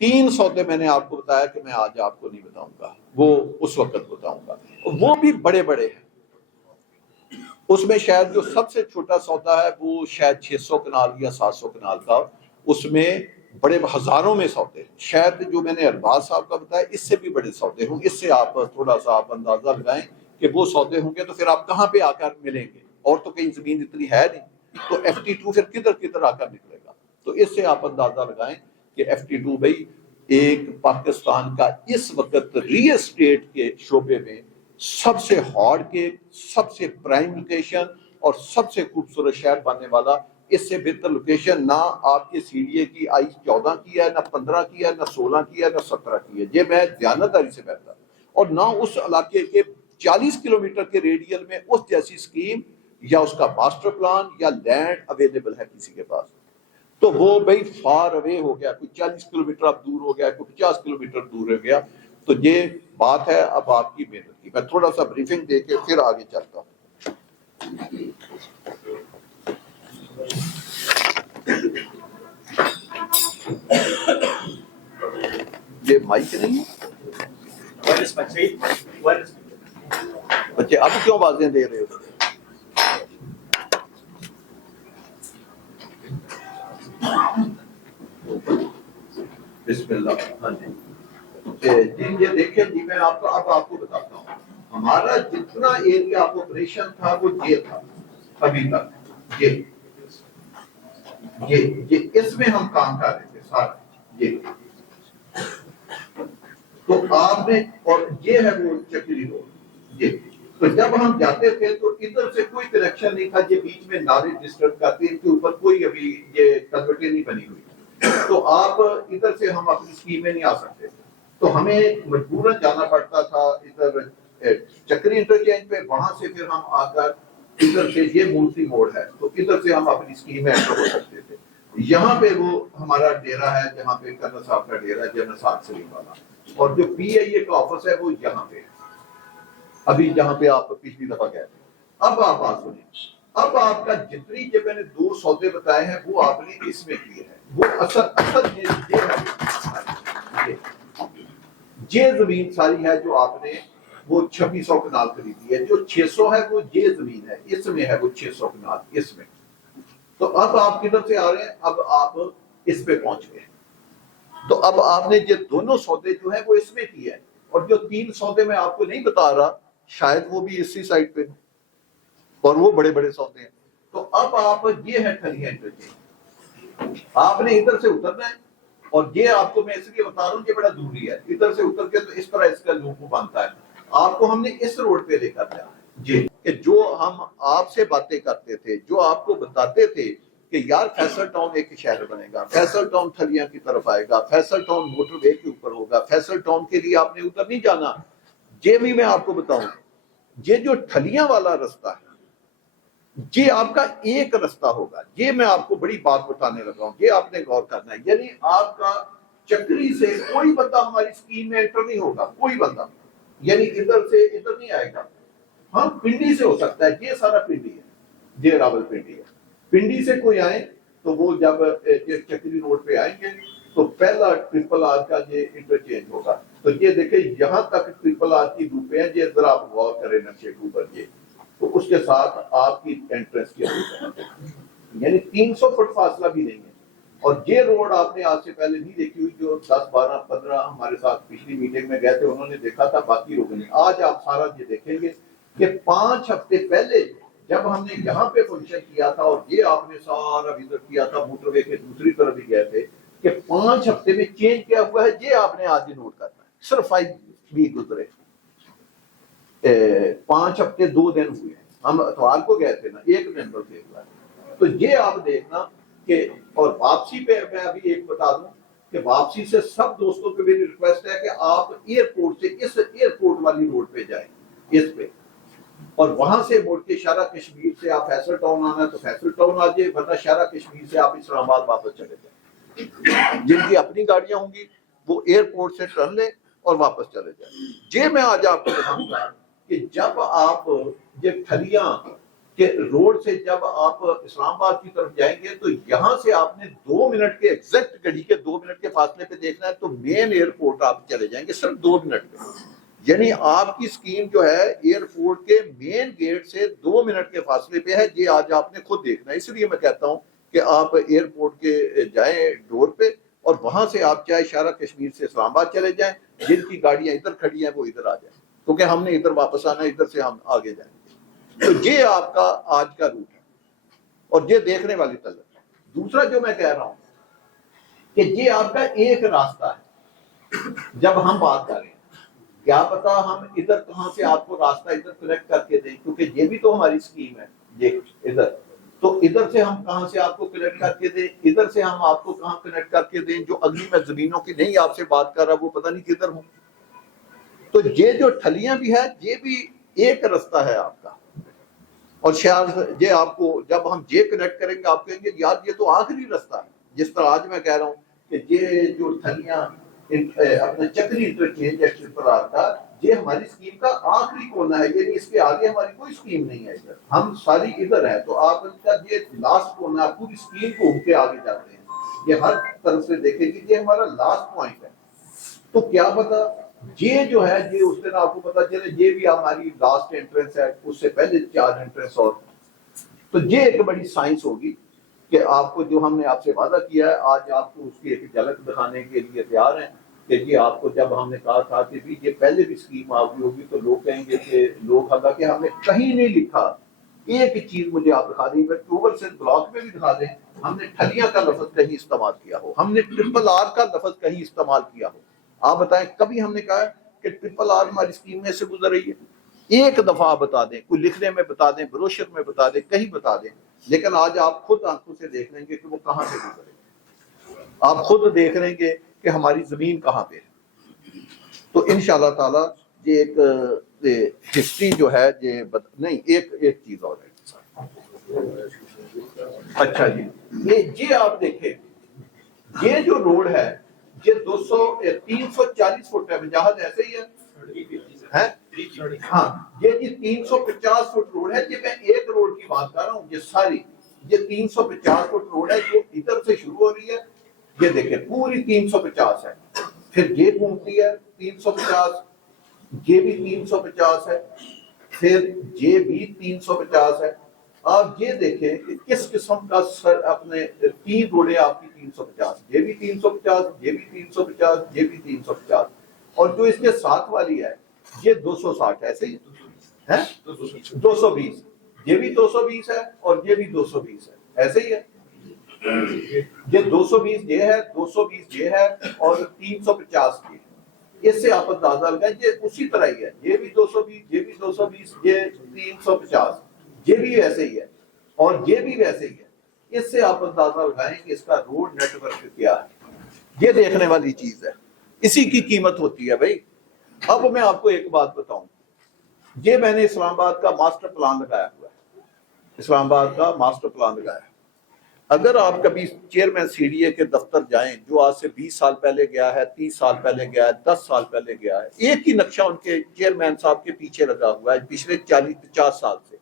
3 سودے میں نے آپ کو بتایا کہ میں آج آپ کو نہیں بتاؤں گا، وہ اس وقت بتاؤں گا، وہ بھی بڑے بڑے ہیں۔ اس میں شاید جو سب سے چھوٹا سودا ہے وہ شاید 600 کنال یا 700 کنال کا، اس میں بڑے ہزاروں میں سودے، شاید جو میں نے ارباز صاحب کا بتایا اس سے بھی بڑے سودے ہوں، اس سے آپ تھوڑا سا آپ اندازہ لگائیں کہ وہ سودے ہوں گے، تو پھر آپ کہاں پہ آ کر ملیں گے، اور تو کہیں زمین اتنی ہے نہیں، تو FT2 پھر کدھر آ کر نکلے گا۔ تو اس سے آپ اندازہ لگائیں کہ FT2 بھائی ایک پاکستان کا اس وقت ریل اسٹیٹ کے شعبے میں سب سے ہارڈ کے، سب سے پرائم لوکیشن اور سب سے خوبصورت شہر بننے والا، اس سے بہتر لوکیشن نہ آپ کے CDA کی I-14 کی ہے، نہ 15 کی ہے، نہ 16 کی ہے، نہ 17 کی ہے، یہ میں دیانتداری سے کہتا ہوں، اور نہ اس علاقے کے 40 کلومیٹر کے ریڈیل میں اس جیسی اسکیم یا اس کا ماسٹر پلان یا لینڈ اویلیبل ہے کسی کے پاس۔ تو وہ بھائی فار اوے ہو گیا، کوئی 40 کلومیٹر اب دور ہو گیا، کوئی 50 کلومیٹر دور ہو گیا، تو یہ بات ہے اب آپ کی محنت کی۔ میں تھوڑا سا بریفنگ دے کے پھر آگے چلتا ہوں۔ یہ مائک نہیں ہے بچے، اب کیوں آوازیں دے رہے ہو؟ بسم اللہ۔ ہاں جی، یہ دیکھیں جی، میں آپ کو بتاتا ہوں، ہمارا جتنا ایریا آپریشن تھا وہ یہ تھا ابھی تک، یہ اس میں ہم کام کر رہے تھے سارے، یہ تو آپ نے، اور یہ ہے وہ چکری روڈ، یہ تو جب ہم جاتے تھے تو ادھر سے کوئی کنیکشن نہیں تھا، یہ بیچ میں نالے ڈسٹرب کرتے، ان کے اوپر کوئی ابھی یہ کلوٹیں نہیں بنی ہوئی، تو آپ ادھر سے ہم اپنی اسکیم میں نہیں آ سکتے تھے، تو ہمیں مجبوراً جانا پڑتا تھا ادھر چکری انٹرچینج پہ، وہاں سے پھر ہم آ کر ادھر سے یہ مورتی موڑ ہے تو ادھر سے ہم اپنی اسکیم میں انٹر ہو سکتے تھے۔ یہاں پہ وہ ہمارا ڈیرا ہے جہاں پہ کرنل صاحب کا ڈیرا ہے، جنرل صاحب سلیم والا، اور جو پی آئی اے کا آفس ہے وہ یہاں پہ ہے، ابھی جہاں پہ آپ پچھلی دفعہ گئے تھے۔ اب آپ بات سنیں، اب آپ کا جتنی جو میں نے 2 سودے بتائے ہیں وہ آپ نے اس میں کیے ہیں، وہ اصل یہ زمین ساری ہے جو آپ نے وہ 2600 کنال خریدی ہے، جو 600 ہے وہ یہ زمین ہے، اس میں ہے وہ 600 کنال اس میں۔ تو اب آپ کدھر سے آ رہے ہیں؟ اب آپ اس پہ پہنچ گئے، تو اب آپ نے یہ دونوں سودے جو ہیں وہ اس میں کیے ہیں، اور جو 3 سودے میں آپ کو نہیں بتا رہا شاید وہ بھی اسی سائٹ پہ، اور وہ بڑے بڑے سودے ہیں۔ تو اب آپ یہ ہے ٹھلیاں انٹرچینج، آپ نے ادھر سے اترنا ہے، اور یہ آپ کو میں اس لیے بتا رہا ہوں کہ بڑا دوری ہے، ادھر سے اتر کے تو اس طرح اس کا لوپ بنتا ہے، آپ کو ہم نے اس روڈ پہ لے کر جانا ہے جی، کہ جو ہم آپ سے باتیں کرتے تھے، جو آپ کو بتاتے تھے کہ یار فیصل ٹاؤن ایک شہر بنے گا، فیصل ٹاؤن تھلیاں کی طرف آئے گا، فیصل ٹاؤن موٹر وے کے اوپر ہوگا، فیصل ٹاؤن کے لیے آپ نے ادھر نہیں جانا۔ یہ بھی میں آپ کو بتاؤں، یہ جو ٹھلیاں والا رستہ ہے یہ آپ کا ایک رستہ ہوگا، یہ میں آپ کو بڑی بات بتانے لگا ہوں، یہ آپ نے غور کرنا ہے، یعنی آپ کا چکری سے کوئی بندہ ہماری اسکیم میں انٹر نہیں ہوگا، کوئی بندہ، یعنی ادھر سے ادھر نہیں آئے گا، ہاں پنڈی سے ہو سکتا ہے، یہ سارا پنڈی ہے، یہ راول پنڈی ہے، پنڈی سے کوئی آئے تو وہ جب چکری روڈ پہ آئیں گے تو پہلا ٹرپل آر کا یہ انٹرچینج ہوگا، تو یہ دیکھیں یہاں تک ٹرپل آر کی روپے ہیں، یہ ذرا آپ غور کریں نقشے کے اوپر، یہ تو اس کے ساتھ آپ کی انٹرنس کی یعنی 300 فٹ فاصلہ بھی نہیں ہے، اور یہ روڈ آپ نے آج سے پہلے نہیں دیکھی ہوئی، جو 10 12 15 ہمارے ساتھ پچھلی میٹنگ میں گئے تھے انہوں نے دیکھا تھا، باقی لوگوں نے آج آپ سارا یہ دیکھیں گے کہ 5 ہفتے پہلے جب ہم نے یہاں پہ فنکشن کیا تھا اور یہ آپ نے سارا وزٹ کیا تھا، موٹر وے کے دوسری طرف بھی گئے تھے، کہ 5 ہفتے میں چینج کیا ہوا ہے یہ آپ نے آج ہی نوٹ کرنا ہے، صرف 5 ویک گزرے، 5 ہفتے 2 دن ہوئے ہیں، ہم اتوار کو گئے تھے نا، 1 دن بس ہوا ہے، تو یہ آپ دیکھنا کہ، اور واپسی پہ میں ابھی ایک بتا دوں کہ واپسی سے سب دوستوں پہ میری ریکویسٹ ہے کہ آپ ایئرپورٹ سے اس ایئرپورٹ والی روڈ پہ جائیں، اس پہ، اور وہاں سے مڑ کے شارع کشمیر سے آپ فیصل ٹاؤن آنا ہے تو فیصل ٹاؤن آ جائے، ورنہ شارع کشمیر سے آپ اسلام آباد واپس چلے جائیں، جن کی اپنی گاڑیاں ہوں گی وہ ایئرپورٹ سے ٹرن لیں اور واپس چلے جائیں۔ یہ میں آج آپ کو بتاؤں گا کہ جب آپ یہ ٹھلیاں کے روڈ سے جب آپ اسلام آباد کی طرف جائیں گے تو یہاں سے آپ نے 2 منٹ کے ایگزیکٹ گھڑی کے 2 منٹ کے فاصلے پہ دیکھنا ہے، تو مین ایئرپورٹ آپ چلے جائیں گے صرف 2 منٹ پہ، یعنی آپ کی اسکیم جو ہے ایئرپورٹ کے مین گیٹ سے 2 منٹ کے فاصلے پہ ہے، یہ آج آپ نے خود دیکھنا ہے۔ اس لیے میں کہتا ہوں کہ آپ ایئرپورٹ کے جائیں ڈور پہ، اور وہاں سے آپ چاہے شارع کشمیر سے اسلام آباد چلے جائیں، جن کی گاڑیاں ادھر کھڑی ہیں وہ ادھر آ جائیں، کیونکہ ہم نے ادھر واپس آنا ہے، ادھر سے ہم آگے جائیں گے۔ تو یہ آپ کا آج کا روٹ ہے، اور یہ دیکھنے والی طلب ہے۔ دوسرا جو میں کہہ رہا ہوں کہ یہ آپ کا ایک راستہ ہے، جب ہم بات کر رہے ہیں کیا پتا ہم ادھر کہاں سے آپ کو راستہ ادھر کنیکٹ کر کے دیں، کیونکہ یہ بھی تو ہماری اسکیم ہے، یہ ادھر تو ادھر سے ہم کہاں سے آپ کو کنیکٹ کر کے دیں، ادھر سے ہم آپ کو کہاں کنیکٹ کر کے دیں، جو اگلی میں زمینوں کی نہیں آپ سے بات کر رہا وہ پتہ نہیں کدھر ہوں۔ تو یہ جو ٹھلیاں بھی ہے یہ بھی ایک رستہ ہے آپ کا، اور شاید یہ آپ کو جب ہم یہ کنیکٹ کریں گے آپ کہیں گے یار یہ تو آخری رستہ ہے، جس طرح آج میں کہہ رہا ہوں کہ یہ جو ٹھلیاں اپنے چکری انٹرچینج پر آتا یہ ہماری اسکیم کا آخری کونا ہے، یعنی اس کے آگے ہماری کوئی اسکیم نہیں ہے، ادھر ہم ساری ادھر ہے، تو آپ کا یہ لاسٹ کونا ہے، پوری اسکیم کو ہو کے آگے جاتے ہیں، یہ ہر طرف سے دیکھیں گے یہ ہمارا لاسٹ پوائنٹ ہے۔ تو کیا پتا یہ جو ہے یہ اس دن آپ کو پتا چلے یہ بھی ہماری لاسٹ انٹرنس ہے، اس سے پہلے 4 انٹرنس اور، تو یہ ایک بڑی سائنس ہوگی کہ آپ کو جو ہم نے آپ سے وعدہ کیا ہے آج آپ کو اس کی ایک جھلک دکھانے کے لیے تیار ہیں، کہ یہ آپ کو جب ہم نے کہا تھا کہ بھی یہ پہلے بھی اسکیم آپ کی ہوگی تو لوگ کہیں گے کہ لوگ حالانکہ ہم نے کہیں نہیں لکھا، ایک چیز مجھے آپ دکھا دیں، اکتوبر سے بلاک میں بھی دکھا دیں ہم نے ٹھلیاں کا لفظ کہیں استعمال کیا ہو، ہم نے ٹرپل آر کا لفظ کہیں استعمال کیا ہو، آپ بتائیں کبھی ہم نے کہا کہ ٹرپل آر ہماری اسکیم میں سے گزر رہی ہے؟ ایک دفعہ آپ بتا دیں، کوئی لکھنے میں بتا دیں، بروشر میں بتا دیں، کہیں بتا دیں، لیکن آج آپ خود آنکھوں سے دیکھ لیں گے کہ وہ کہاں سے گزرے۔ آپ خود دیکھ رہے ہیں کہ ہماری زمین کہاں پہ ہے. تو انشاءاللہ تعالی یہ ایک ہسٹری جو ہے یہ نہیں ایک چیز اور ہے. اچھا جی یہ آپ دیکھیں یہ جو روڈ ہے یہ 340 فٹ ہے. وجاہت ایسے ہی ہے ہاں یہ جی 350 فٹ روڈ ہے. یہ میں ایک روڈ کی بات کر رہا ہوں. یہ ساری یہ 350 فٹ روڈ ہے جو ادھر سے شروع ہو رہی ہے. یہ دیکھیں پوری 350 ہے. پھر یہ گھومتی ہے 350, یہ بھی 350 ہے, پھر یہ بھی 350 ہے. آپ یہ دیکھیں کہ کس قسم کا اپنے 3 روڈیں آپ کی 350, یہ بھی 350, یہ بھی 350, یہ بھی 350, اور جو اس کے ساتھ والی ہے یہ 260 ایسے ہی ہے 220, یہ بھی 220 ہے اور یہ بھی 220 ہے ایسے ہی ہے. یہ 220 یہ ہے, 220 یہ ہے اور 350 یہ ہے. اس سے آپ اندازہ لگائیں یہ اسی طرح ہی ہے. یہ بھی 220, یہ بھی 220, یہ 350, یہ بھی ایسے ہی ہے اور یہ بھی ویسے ہی ہے. اس سے آپ اندازہ لگائیں کہ اس کا روڈ نیٹ ورک کیا ہے. یہ دیکھنے والی چیز ہے, اسی کی قیمت ہوتی ہے بھائی. اب میں آپ کو ایک بات بتاؤں, یہ میں نے اسلام آباد کا ماسٹر پلان لگایا ہوا ہے. اسلام آباد کا ماسٹر پلان لگایا ہے. اگر آپ کبھی چیئرمین سی ڈی اے کے دفتر جائیں جو آج سے 20 سال پہلے گیا ہے, 30 سال پہلے گیا ہے, 10 سال پہلے گیا ہے, ایک ہی نقشہ ان کے چیئرمین صاحب کے پیچھے لگا ہوا ہے پچھلے 40-50 سال سے,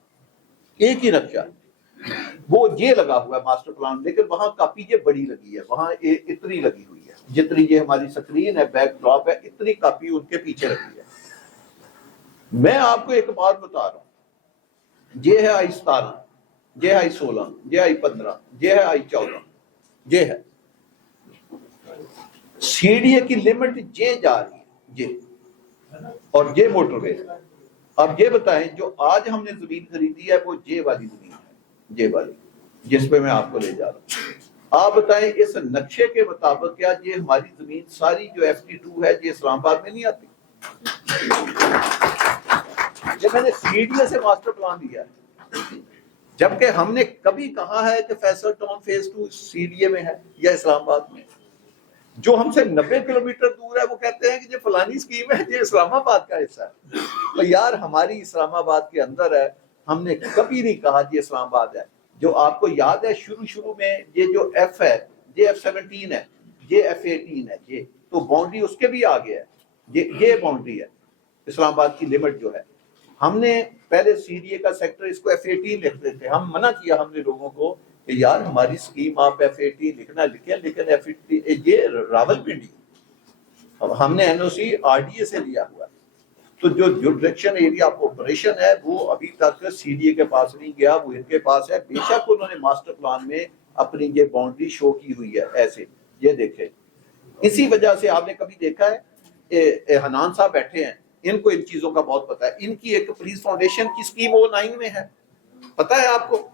ایک ہی نقشہ وہ یہ لگا ہوا ہے ماسٹر پلان. لیکن وہاں کاپی یہ بڑی لگی ہے, وہاں اتنی لگی ہوئی ہے جتنی یہ ہماری سکرین ہے, بیک ڈراپ ہے, اتنی کاپی ان کے پیچھے لگی ہے. میں آپ کو ایک بات بتا رہا ہوں, یہ ہے آئی 17, یہ آئی 16, یہ آئی 15, یہ ہے آئی 14, یہ ہے سی ڈی اے کی لمٹ یہ جا رہی ہے یہ, اور یہ موٹر وے. اب یہ بتائیں جو آج ہم نے زمین خریدی ہے وہ یہ والی زمین ہے, یہ والی جس پہ میں آپ کو لے جا رہا ہوں. آپ بتائیں اس نقشے کے مطابق کیا یہ ہماری زمین ساری جو FT2 ہے یہ اسلام آباد میں نہیں آتی؟ یہ میں نے سی ڈی اے سے ماسٹر پلان لیا ہے, جبکہ ہم نے کبھی کہا ہے کہ Faisal Town phase 2 C D A میں ہے یا اسلام آباد میں. جو ہم سے 90 کلومیٹر دور ہے وہ کہتے ہیں کہ یہ فلانی اسکیم ہے, یہ اسلام آباد کا حصہ ہے. تو یار ہماری اسلام آباد کے اندر ہے, ہم نے کبھی نہیں کہا یہ اسلام آباد ہے. جو آپ کو یاد ہے شروع میں یہ جو ایف ہے یہ F17 ہے, یہ F18 ہے, یہ تو باؤنڈری اس کے بھی آگے ہے, یہ باؤنڈری ہے اسلام آباد کی لمٹ جو ہے. ہم نے پہلے سی ڈی اے کا سیکٹر اس کو F18 لکھتے تھے, ہم منع کیا ہم نے لوگوں کو کہ یار ہماری اسکیم آپ F18 لکھنا لکھیں, لیکن F18 یہ راولپنڈی, ہم نے NOC RDA سے لیا ہوا ہے. تو جو ڈائریکشن ایریا آف آپریشن ہے وہ ابھی تک سی ڈی اے کے پاس نہیں گیا, وہ ان کے پاس ہے. بے شک انہوں نے ماسٹر پلان میں اپنی یہ باؤنڈری شو کی ہوئی ہے ایسے, یہ دیکھیں. اسی وجہ سے آپ نے کبھی دیکھا ہے حنان صاحب بیٹھے ہیں, ان کو ان چیزوں کا بہت پتا ہے. ان کی ایک پولیس فاؤنڈیشن کی اسکیم O9 میں ہے, پتا ہے آپ کو,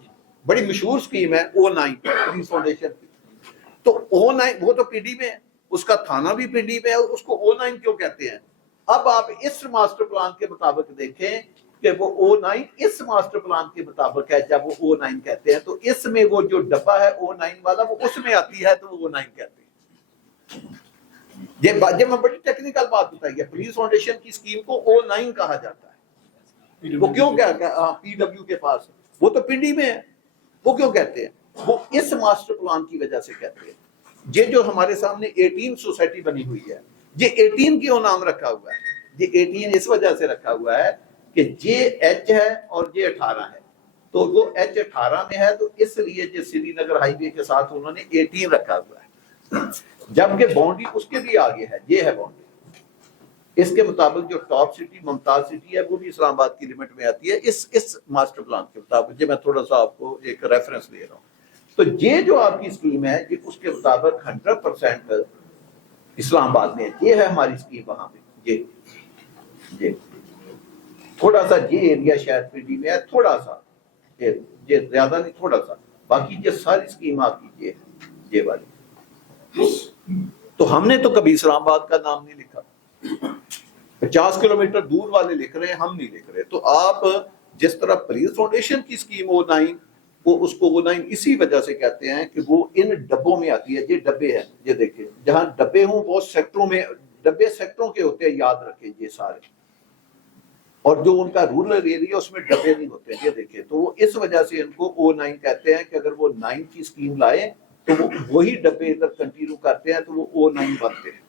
بڑی مشہور اسکیم ہے O9 پولیس فاؤنڈیشن کی. تو O9 وہ تو پی ڈی میں ہے, اس کا تھانہ بھی پی ڈی میں ہے, اس کو O9 کیوں کہتے ہیں؟ اب آپ اس ماسٹر پلان کے مطابق دیکھیں کہ وہ O9 اس ماسٹر پلان کے مطابق ہے. جب وہ O9 کہتے ہیں تو اس میں وہ جو ڈبہ ہے O9 والا وہ اس میں آتی ہے, تو وہ O9 کہتے ہیں. یہ میں بڑی ٹیکنیکل بات بتائی ہے. پولیس فاؤنڈیشن کی اسکیم کو O9 کہا جاتا ہے. وہ کیوں کیا PW کے پاس, وہ تو پنڈی میں ہے, وہ کیوں کہتے ہیں؟ وہ اس ماسٹر پلان کی وجہ سے کہتے ہیں. یہ جو ہمارے سامنے 18 سوسائٹی بنی ہوئی ہے, یہ 18 کیوں نام رکھا ہوا ہے؟ یہ 18 اس وجہ سے رکھا ہوا ہے کہ یہ H ہے اور یہ 18 ہے, تو وہ H 18 میں ہے, تو اس لیے یہ سری نگر ہائی وے کے ساتھ انہوں نے 18 رکھا ہوا ہے. جبکہ باؤنڈری اس کے بھی آگے ہے, یہ ہے باؤنڈری. اس کے مطابق جو ٹاپ سٹی ممتاز سٹی ہے وہ بھی اسلام آباد کی لمٹ میں آتی ہے اس ماسٹر پلان کے مطابق. یہ میں تھوڑا سا آپ کو ایک ریفرنس دے رہا ہوں. تو یہ جو آپ کی اسکیم ہے یہ اس کے مطابق 100% اسلام آباد میں ہے. یہ ہے ہماری اسکیم وہاں پہ. یہ تھوڑا سا یہ ایریا شاید پی ڈی میں ہے, تھوڑا سا, یہ زیادہ نہیں, تھوڑا سا. باقی یہ ساری اسکیم آپ کی یہ والی. تو ہم نے تو کبھی اسلام آباد کا نام نہیں لکھا, 50 کلومیٹر دور والے لکھ رہے ہیں, ہم نہیں لکھ رہے. تو آپ جس طرح پولیس فاؤنڈیشن کی اسکیم O9 وہ اس کو O9 اسی وجہ سے کہتے ہیں کہ وہ ان ڈبوں میں آتی ہے. یہ ڈبے ہیں, یہ دیکھیں جہاں ڈبے ہوں وہ سیکٹروں میں, ڈبے سیکٹروں کے ہوتے ہیں, یاد رکھیں یہ سارے. اور جو ان کا رورل ایریا اس میں ڈبے نہیں ہوتے, یہ دیکھیں. تو وہ اس وجہ سے ان کو O9 کہتے ہیں کہ اگر وہ 9 کی اسکیم لائے تو وہ وہی ڈبے ادھر کنٹینیو کرتے ہیں تو وہ O9 بنتے ہیں.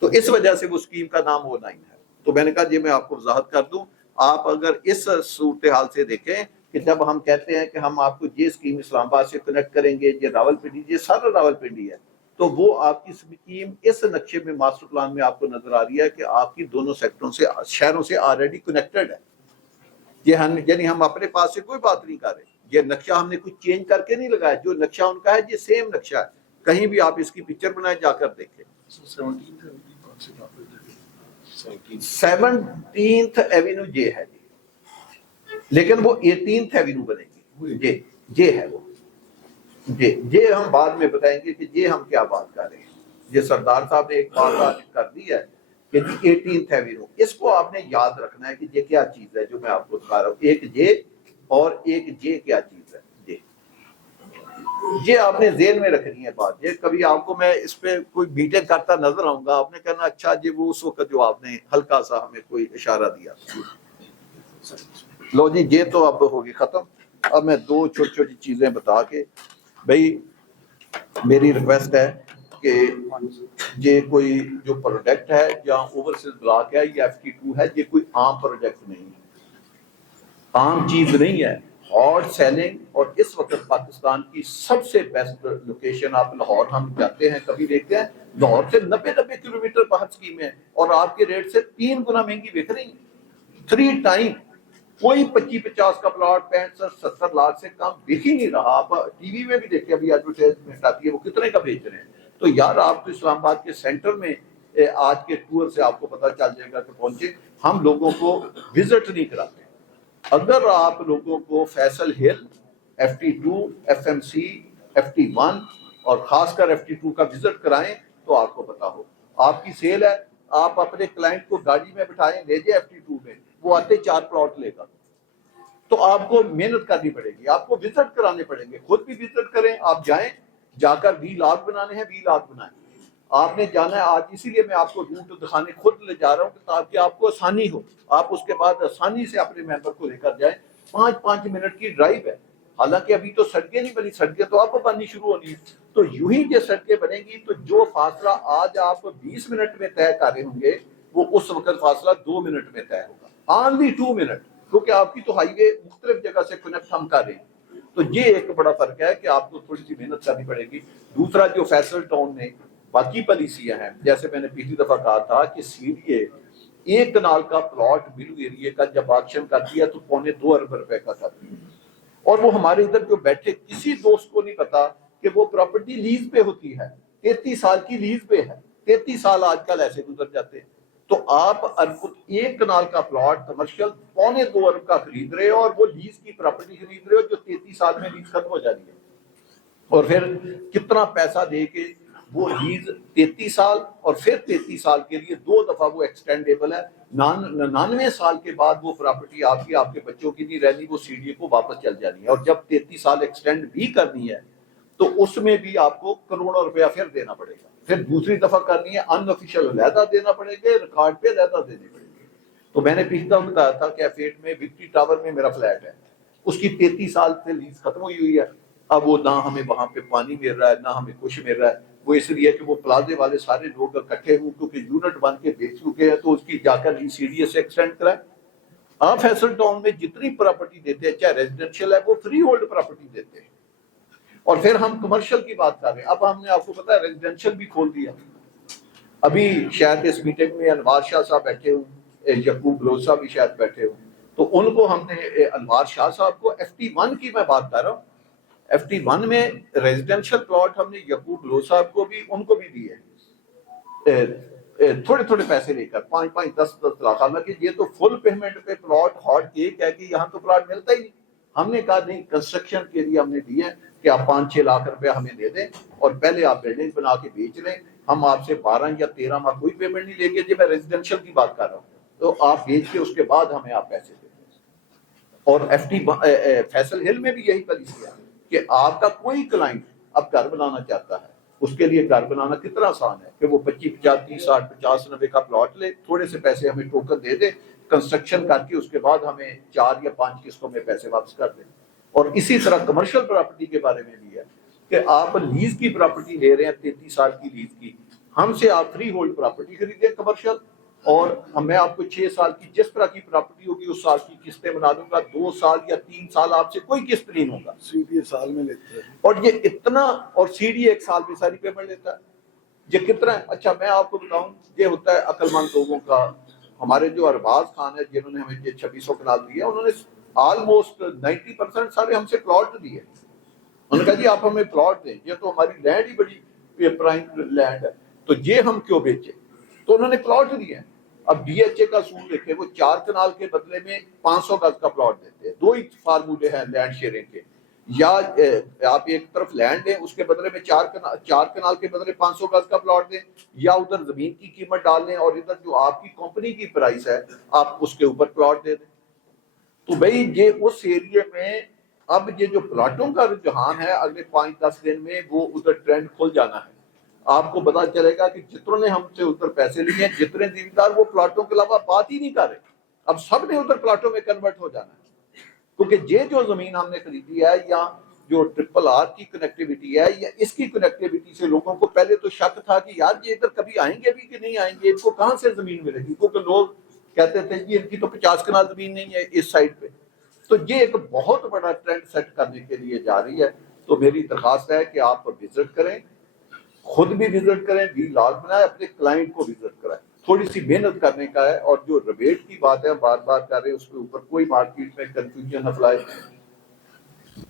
تو اس وجہ سے وہ اسکیم کا نام O9 ہے. تو میں نے کہا یہ میں آپ کو وضاحت کر دوں. آپ اگر اس صورتحال سے دیکھیں کہ جب ہم کہتے ہیں کہ ہم آپ کو یہ اسکیم اسلام آباد سے کنیکٹ کریں گے, یہ راولپنڈی, یہ سارا راولپنڈی ہے, تو وہ آپ کی اسکیم اس نقشے میں ماسٹر پلان میں آپ کو نظر آ رہی ہے کہ آپ کی دونوں سیکٹروں سے, شہروں سے آلریڈی کنیکٹڈ ہے. یہ ہم یعنی ہم اپنے پاس سے کوئی بات نہیں کر رہے, یہ نقشہ ہم نے کچھ چینج کر کے نہیں لگایا, جو نقشہ ان کا ہے یہ سیم نقشہ ہے. کہیں بھی آپ اس کی پکچر بنائیں, جا کر دیکھیں. 17th ایونیو یہ ہے جی, لیکن وہ 18th ایونیو بنے گی. یہ ہے وہ, یہ ہم بعد میں بتائیں گے کہ یہ ہم کیا بات کر رہے ہیں. یہ سردار صاحب نے ایک بات کر دی ہے کہ 18th ایونیو, اس کو آپ نے یاد رکھنا ہے کہ یہ کیا چیز ہے جو میں آپ کو بتا رہا ہوں. ایک یہ اور ایک یہ کیا چیز ہے, یہ آپ نے ذہن میں رکھنی ہے بات. یہ کبھی آپ کو میں اس پہ کوئی میٹنگ کرتا نظر آؤں گا, آپ نے کہنا اچھا جی وہ اس وقت جو آپ نے ہلکا سا ہمیں کوئی اشارہ دیا. لو جی یہ تو اب ہوگی ختم. اب میں دو چھوٹی چھوٹی چیزیں بتا کے, بھائی میری ریکویسٹ ہے کہ یہ کوئی جو پروڈکٹ ہے یا اوورسیز بلاک ہے یا FT2 ہے, یہ کوئی عام پروجیکٹ نہیں ہے, عام چیز نہیں ہے. ہارڈ سیلنگ, اور اس وقت پاکستان کی سب سے بیسٹ لوکیشن, آپ لاہور ہم جاتے ہیں کبھی دیکھتے ہیں, لاہور سے 90 کلومیٹر باہر اسکیمیں ہیں اور آپ کے ریٹ سے 3 گنا مہنگی بک رہی ہیں, 3 ٹائم. کوئی 25-50 کا پلاٹ 65-70 لاکھ سے کم دیکھ ہی نہیں رہا. آپ ٹی وی میں بھی دیکھیں, ابھی ایڈورٹائزمنٹ آتی ہے, وہ کتنے کا بیچ رہے ہیں. تو یار آپ تو اسلام آباد کے سینٹر میں آج کے ٹور سے آپ کو پتہ چل جائے گا کہ پہنچے. ہم لوگوں کو وزٹ نہیں کراتے. اگر آپ لوگوں کو فیصل ہل, FT2, FMC, FT1 اور خاص کر FT2 کا وزٹ کرائیں تو آپ کو پتا ہو. آپ کی سیل ہے, آپ اپنے کلائنٹ کو گاڑی میں بٹھائیں, لے جائیں FT2 میں, وہ آتے 4 پلاٹ لے کر, تو آپ کو محنت کرنی پڑے گی, آپ کو وزٹ کرانے پڑیں گے. خود بھی وزٹ کریں, آپ جائیں, جا کر ولاگ بنانے ہیں ولاگ بنائیں. آپ نے جانا ہے آج, اسی لیے میں آپ کو روٹ دکھانے خود لے جا رہا ہوں تاکہ آپ کو آسانی ہو. آپ اس کے بعد آسانی سے اپنے ممبر کو لے کر جائیں. 5 منٹ کی ڈرائیو ہے, حالانکہ ابھی تو سڑکیں نہیں بنی, سڑکیں تو آپ کو بننی شروع ہونی ہے. تو یوں ہی یہ سڑکیں بنے گی تو جو فاصلہ آج آپ 20 منٹ میں طے کر رہے ہوں گے وہ اس وقت فاصلہ 2 منٹ میں طے ہوگا, اونلی 2 منٹ, کیونکہ آپ کی تو ہائی وے مختلف جگہ سے کنیکٹ ہم کر رہے ہیں. تو یہ ایک بڑا فرق ہے کہ آپ کو تھوڑی سی محنت کرنی پڑے گی. دوسرا جو فیصل ٹاؤن میں باقی پالیسیاں ہیں, جیسے میں نے پچھلی دفعہ کہا تھا کہ CDA 1 کنال کا پلاٹ ملو ایریے کا جب آکشن کر دیا تو 2.25 ارب روپے کا تھا. اور وہ ہمارے ادھر جو بیٹھے کسی دوست کو نہیں پتا کہ وہ پراپرٹی لیز پہ ہوتی ہے, 33 سال کی لیز پہ ہے. 33 سال آج کل ایسے گزر جاتے ہیں. تو آپ 1 کنال کا پلاٹ کمرشل 2.25 ارب کا خرید رہے ہو اور وہ لیز کی پراپرٹی خرید رہے ہو جو 33 سال میں لیز ختم ہو جا رہی ہے. اور پھر کتنا پیسہ دے کے وہ لیز 33 سال اور پھر 33 سال کے لیے 2 دفعہ وہ ایکسٹینڈیبل ہے. 99 سال کے بعد وہ پراپرٹی آپ کی, آپ کے بچوں کی نہیں رہنی, وہ CDA کو واپس چل جانی ہے. اور جب 33 سال ایکسٹینڈ بھی کرنی ہے تو اس میں بھی آپ کو کروڑوں روپیہ پھر دینا پڑے گا. پھر دوسری دفعہ کرنی ہے ان آفیشیل علیحدہ دینا پڑے گا, ریکارڈ پہ علیحدہ دینے پڑے گے. تو میں نے پچھلا بتایا تھا کہ F8 میں وکٹری ٹاور میں میرا فلیٹ ہے, اس کی 33 سال سے لیز ختم ہوئی ہے. اب وہ نہ ہمیں وہاں پہ پانی مل رہا ہے نہ ہمیں کچھ مل رہا ہے. وہ اس لیے کہ وہ پلازے والے سارے لوگ اکٹھے ہوں کیونکہ یونٹ بن کے بیچ چکے ہیں, تو اس کی جا کر CDA سے ایکسٹینڈ کرائیں. آپ فیصل ٹاؤن میں جتنی پراپرٹی دیتے ہیں چاہے ریزیڈینشیل ہے وہ فری ہولڈ پراپرٹی دیتے ہیں. اور پھر ہم کمرشل کی بات کر رہے ہیں. اب ہم نے آپ کو پتا ہے ریزیڈینشیل بھی کھول دیا. ابھی شاید اس میٹنگ میں انوار شاہ صاحب بیٹھے ہوں, یعقوب لوث صاحب بھی شاید بیٹھے ہوں, تو ان کو ہم نے, انوار شاہ صاحب کو FT1 کی میں بات کر رہا ہوں, FT1 میں ریزیڈینشیل پلاٹ ہم نے یعقوب لوث صاحب کو بھی, ان کو بھی دیے تھوڑے تھوڑے پیسے لے کر 5-5 10 لاکھ. حالانکہ یہ تو فل پیمنٹ پہ پلاٹ ہاٹ کیک ہے کہ یہاں تو پلاٹ ملتا ہی نہیں. ہم نے کہا نہیں, کنسٹرکشن کے لیے ہم نے دیے کہ آپ 5-6 لاکھ روپے ہمیں دے دیں اور پہلے آپ بلڈنگ بنا کے بیچ لیں, ہم آپ سے 12 یا 13 ماہ کوئی پیمنٹ نہیں لیں گے. جی میں ریزیڈینشیل کی بات کر رہا ہوں, تو آپ بیچ کے اس کے بعد ہمیں آپ پیسے دیں. اور ایف ٹی فیصل ہل میں بھی یہی پالیسی ہے کہ آپ کا کوئی کلائنٹ اب گھر بنانا چاہتا ہے، اس کے لیے گھر بنانا کتنا آسان ہے کہ وہ 25 50 30 60 50 90 کا پلاٹ لے، تھوڑے سے پیسے ہمیں ٹوکن دے دے، کنسٹرکشن کر کے اس کے بعد ہمیں 4 یا 5 قسطوں میں پیسے واپس کر دیں۔ اور اسی طرح کمرشل پراپرٹی کے بارے میں بھی ہے کہ آپ لیز کی پراپرٹی لے رہے ہیں 33 سال کی لیز کی، ہم سے آپ فری ہولڈ پراپرٹی خریدیں کمرشل، اور میں آپ کو 6 سال کی جس طرح کی پراپرٹی ہوگی اس سال کی قسطیں بنا دوں گا، 2 سال یا 3 سال آپ سے کوئی قسط نہیں ہوگا، سی ڈی اے سال میں لیتے ہیں، اور یہ اتنا، اور سی ڈی 1 سال میں ساری پیمنٹ لیتا ہے، یہ کتنا ہے؟ اچھا میں آپ کو بتاؤں، یہ ہوتا ہے عقل مند لوگوں کا۔ ہمارے جو ارباز خان ہے جنہوں نے ہمیں یہ 2600 کنال دیا، انہوں نے آلموسٹ 90% سارے ہم سے پلاٹ دیے، انہوں نے کہا جی آپ ہمیں پلاٹ دیں، یہ تو ہماری لینڈ ہی بڑی پرائم لینڈ ہے، تو یہ ہم کیوں بیچے؟ تو انہوں نے پلاٹ دیے ہیں۔ اب ڈی ایچ اے کا اصول دیکھیں، وہ 4 کنال کے بدلے میں 500 گز کا پلاٹ دیتے ہیں۔ 2 ہی فارمولے ہیں لینڈ شیئرنگ کے، یا آپ ایک طرف لینڈ دیں اس کے بدلے میں 4 کنال کے بدلے 500 گز کا پلاٹ دیں، یا ادھر زمین کی قیمت ڈال دیں اور ادھر جو آپ کی کمپنی کی پرائس ہے آپ اس کے اوپر پلاٹ دے دیں۔ تو بھئی یہ اس ایریے میں اب یہ جو پلاٹوں کا رجحان ہے اگلے 5-10 دن میں وہ ادھر ٹرینڈ کھل جانا ہے۔ آپ کو پتا چلے گا کہ جتنوں نے ہم سے ادھر پیسے لیے ہیں، جتنے دیندار، وہ پلاٹوں کے علاوہ بات ہی نہیں کر رہے، اب سب نے ادھر پلاٹوں میں کنورٹ ہو جانا ہے، کیونکہ یہ جو زمین ہم نے خریدی ہے، یا جو ٹرپل آر کی کنیکٹیویٹی ہے، یا اس کی کنیکٹیویٹی سے لوگوں کو پہلے تو شک تھا کہ یار یہ ادھر کبھی آئیں گے بھی کہ نہیں آئیں گے، ان کو کہاں سے زمین ملے گی، کیونکہ لوگ کہتے تھے جی ان کی تو 50 کنال زمین نہیں ہے اس سائڈ پہ۔ تو یہ ایک بہت بڑا ٹرینڈ سیٹ کرنے کے لیے جا رہی ہے۔ تو میری درخواست ہے کہ آپ وزٹ کریں، خود بھی وزٹ کریں، بھی لاگ بنائیں، اپنے کلائنٹ کو وزٹ کرائیں، تھوڑی سی محنت کرنے کا ہے۔ اور جو ریبیٹ کی بات ہے بار بار کر رہے ہیں، اس کے اوپر کوئی مارکیٹ میں کنفیوژن نہ پھیلائے،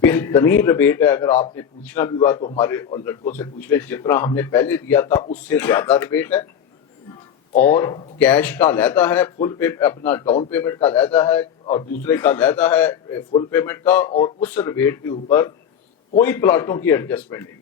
بہترین ریبیٹ ہے۔ اگر آپ نے پوچھنا بھی ہوا تو ہمارے لڑکوں سے پوچھ لیں، جتنا ہم نے پہلے دیا تھا اس سے زیادہ ریبیٹ ہے، اور کیش کا علیحدہ ہے، فل اپنا ڈاؤن پیمنٹ کا علیحدہ ہے، اور دوسرے کا علیحدہ ہے فل پیمنٹ کا، اور اس ریبیٹ کے اوپر کوئی پلاٹوں کی ایڈجسٹمنٹ نہیں ہے۔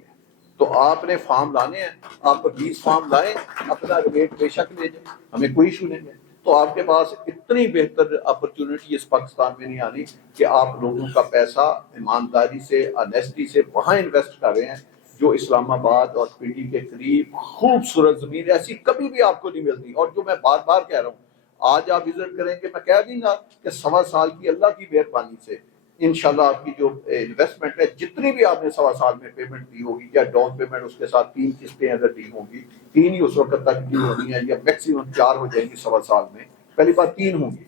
تو آپ نے فارم لانے ہیں، آپ 20 فارم لائیں، اپنا ریبیٹ بے شک لے جائیں، ہمیں کوئی ایشو نہیں ہے۔ تو آپ کے پاس اتنی بہتر اپرچونٹی اس پاکستان میں نہیں آنی کہ آپ لوگوں کا پیسہ ایمانداری سے، آنیسٹی سے وہاں انویسٹ کر رہے ہیں، جو اسلام آباد اور پنڈی کے قریب خوبصورت زمین ایسی کبھی بھی آپ کو نہیں ملتی۔ اور جو میں بار بار کہہ رہا ہوں، آج آپ وزٹ کریں گے، میں کہہ دوں گا کہ 1.25 سال کی اللہ کی مہربانی سے انشاءاللہ آپ کی جو انویسٹمنٹ ہے، جتنی بھی آپ نے 1.25 سال میں پیمنٹ دی ہوگی، یا ڈاؤن پیمنٹ اس کے ساتھ 3 قسطیں اگر دی ہوں گی، 3 ہی اس وقت تک دی ہونی ہے، یا میکسیمم 4 ہو جائیں گی 1.25 سال میں، پہلی بار 3 ہوں گی۔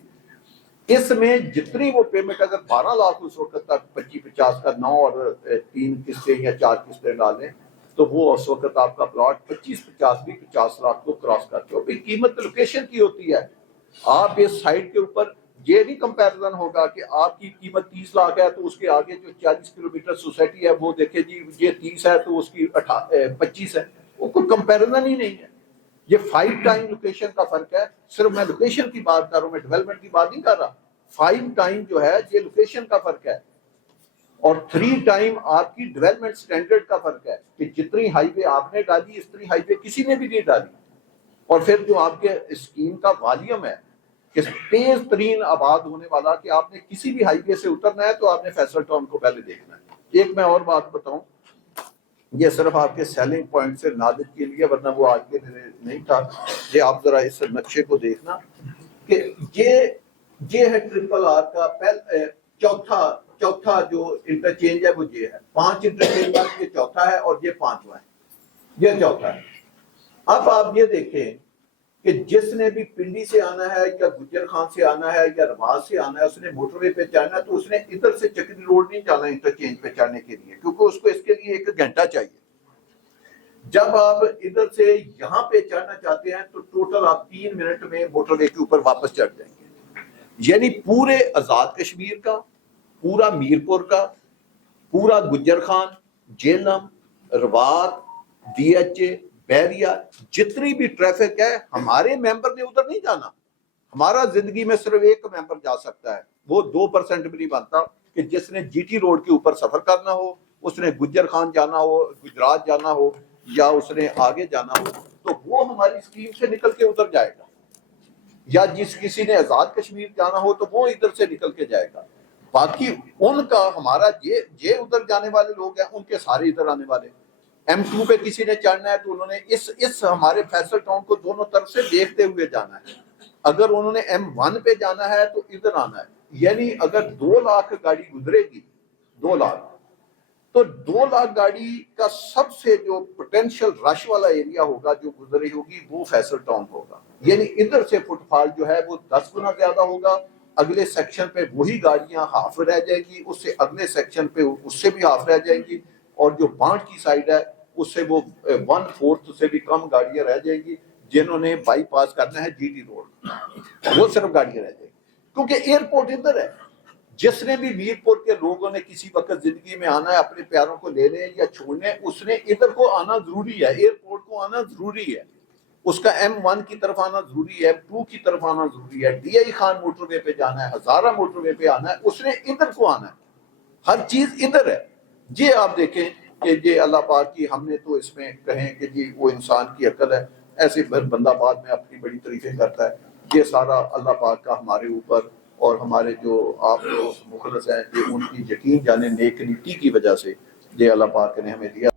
اس میں جتنی وہ پیمنٹ اگر 12 لاکھ اس وقت تک 25-50 کا 9 اور 3 قسطیں یا 4 قسطیں ڈالیں، تو وہ اس وقت آپ کا پلاٹ 25-50 بھی 50 لاکھ کو کراس کرتے ہو۔ قیمت لوکیشن کی ہوتی ہے، آپ اس سائٹ کے اوپر یہ نہیں کمپیریزن ہوگا کہ آپ کی قیمت 30 لاکھ ہے تو اس کے آگے جو 40 کلومیٹر سوسائٹی ہے وہ دیکھیں جی یہ 30 ہے تو اس کی 25 ہے، وہ کوئی کمپیریزن ہی نہیں ہے۔ یہ 5 ٹائم لوکیشن کا فرق ہے، صرف میں لوکیشن کی بات کر رہا ہوں، میں ڈیولپمنٹ کی بات نہیں کر رہا۔ 5 ٹائم جو ہے یہ لوکیشن کا فرق ہے، اور 3 ٹائم آپ کی ڈیولپمنٹ سٹینڈرڈ کا فرق ہے، کہ جتنی ہائی وے آپ نے ڈالی اتنی ہائی وے کسی نے بھی نہیں ڈالی۔ اور پھر جو آپ کے اسکیم کا والیوم ہے کہ تیز ترین آباد ہونے والا، کہ آپ نے کسی بھی ہائی وے سے اترنا ہے تو آپ نے فیصل ٹاؤن کو پہلے دیکھنا ہے۔ ایک میں اور بات بتاؤں، یہ صرف آپ کے سیلنگ پوائنٹ سے نالج کے لیے، ورنہ وہ آج کے لیے نہیں تھا۔ یہ آپ ذرا اس نقشے کو دیکھنا کہ یہ ہے ٹرپل آر کا چوتھا جو انٹرچینج ہے وہ یہ ہے، 5 انٹرچینج یہ چوتھا ہے، اور یہ 5واں ہے، یہ چوتھا ہے۔ اب آپ یہ دیکھیں کہ جس نے بھی پنڈی سے آنا ہے، یا گجر خان سے آنا ہے، یا رواز سے آنا ہے، اس نے موٹر وے پہ چڑھنا ہے، تو اس نے ادھر سے چکری روڈ نہیں جانا انٹرچینج پہ چڑھنے کے لیے، کیونکہ اس کو اس کے لیے 1 گھنٹہ چاہیے۔ جب آپ ادھر سے یہاں پہ چڑھنا چاہتے ہیں تو ٹوٹل آپ 3 منٹ میں موٹر وے کے اوپر واپس چڑھ جائیں گے۔ یعنی پورے آزاد کشمیر کا، پورا میرپور کا، پورا گجر خان، جیلم، رواد، ڈی ایچ اے، بحریہ، جتنی بھی ٹریفک ہے، ہمارے ممبر نے ادھر نہیں جانا۔ ہمارا زندگی میں صرف 1 ممبر جا سکتا ہے، وہ 2% بھی نہیں بنتا، کہ جس نے جی ٹی روڈ کے اوپر سفر کرنا ہو، اس نے گجر خان جانا ہو، گجرات جانا ہو، یا اس نے آگے جانا ہو، تو وہ ہماری اسکیم سے نکل کے ادھر جائے گا۔ یا جس کسی نے آزاد کشمیر جانا ہو تو وہ ادھر سے نکل کے جائے گا۔ باقی ان کا ہمارا یہ ادھر جانے والے لوگ ہیں، ان کے سارے ادھر آنے والے. M2 پہ کسی نے چڑھنا ہے تو انہوں نے اس ہمارے فیصل ٹاؤن کو دونوں طرف سے دیکھتے ہوئے جانا ہے. اگر انہوں نے M1 پہ جانا ہے تو ادھر آنا ہے. یعنی اگر 2 لاکھ گاڑی گزرے گی، 2 لاکھ، تو 2 لاکھ گاڑی کا سب سے جو پوٹینشیل رش والا ایریا ہوگا جو گزر رہی ہوگی وہ فیصل ٹاؤن ہوگا. یعنی ادھر سے فٹ فال جو ہے وہ 10 گنا زیادہ ہوگا. اگلے سیکشن پہ وہی گاڑیاں ہاف رہ جائیں گی، اس سے اگلے سیکشن پہ اس سے بھی ہاف رہ جائیں گی، اور جو بانٹ کی سائڈ ہے اس سے وہ 1/4 سے بھی کم گاڑیاں رہ جائیں گی جنہوں نے بائی پاس کرنا ہے GT روڈ. وہ صرف گاڑیاں رہ جائیں گی کیونکہ ایئرپورٹ ادھر ہے. جس نے بھی میر پور کے لوگوں نے کسی وقت زندگی میں آنا ہے اپنے پیاروں کو لینے یا چھوڑنے، اس نے ادھر کو آنا ضروری ہے، ایئرپورٹ کو آنا ضروری ہے. اس کا M1 کی طرف آنا ضروری ہے، M2 کی طرف آنا ضروری ہے، DI خان موٹر وے پہ جانا ہے، ہزارہ موٹر وے پہ آنا ہے، اس نے ادھر کو آنا ہے. ہر چیز ادھر ہے. یہ آپ دیکھیں کہ یہ اللہ پاک کی، ہم نے تو اس میں کہیں کہ جی وہ انسان کی عقل ہے، ایسے بندہ بعد میں اپنی بڑی تعریفیں کرتا ہے. یہ سارا اللہ پاک کا ہمارے اوپر اور ہمارے جو آپ لوگ مخلص ہیں کہ ان کی یقین جانے نیک نیتی کی وجہ سے یہ اللہ پاک نے ہمیں دیا.